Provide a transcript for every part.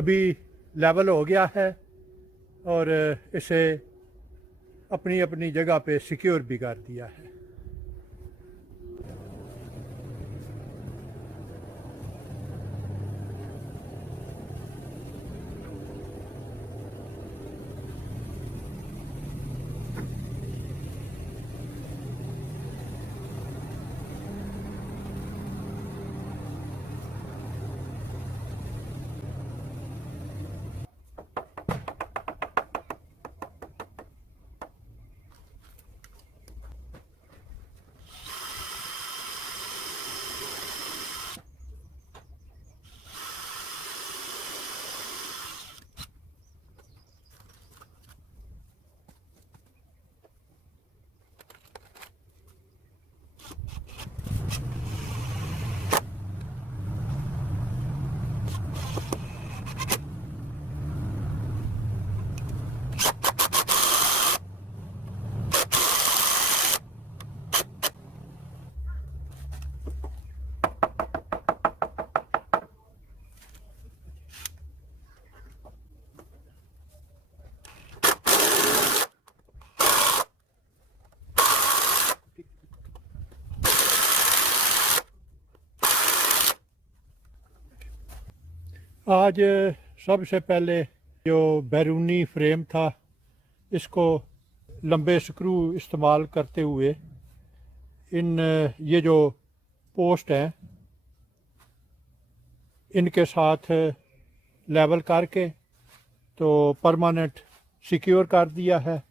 अभी लेवल हो गया है और इसे अपनी अपनी जगह पे सिक्योर भी कर दिया है। आज सबसे पहले जो बैरूनी फ्रेम था, इसको लंबे स्क्रू इस्तेमाल करते हुए इन ये जो पोस्ट हैं इनके साथ लेवल करके तो परमानेंट सिक्योर कर दिया है।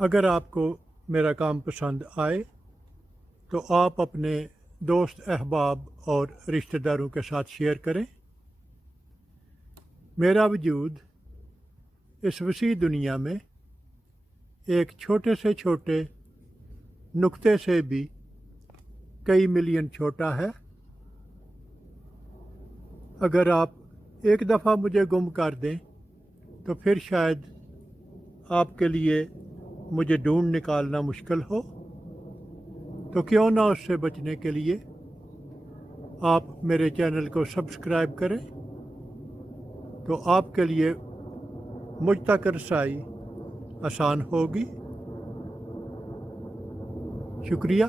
अगर आपको मेरा काम पसंद आए तो आप अपने दोस्त अहबाब और रिश्तेदारों के साथ शेयर करें। मेरा वजूद इस वसी दुनिया में एक छोटे से छोटे नुक्ते से भी कई मिलियन छोटा है। अगर आप एक दफ़ा मुझे गुम कर दें तो फिर शायद आपके लिए मुझे ढूंढ निकालना मुश्किल हो। तो क्यों ना उससे बचने के लिए आप मेरे चैनल को सब्सक्राइब करें, तो आपके लिए मुझ तक रसाई आसान होगी। शुक्रिया।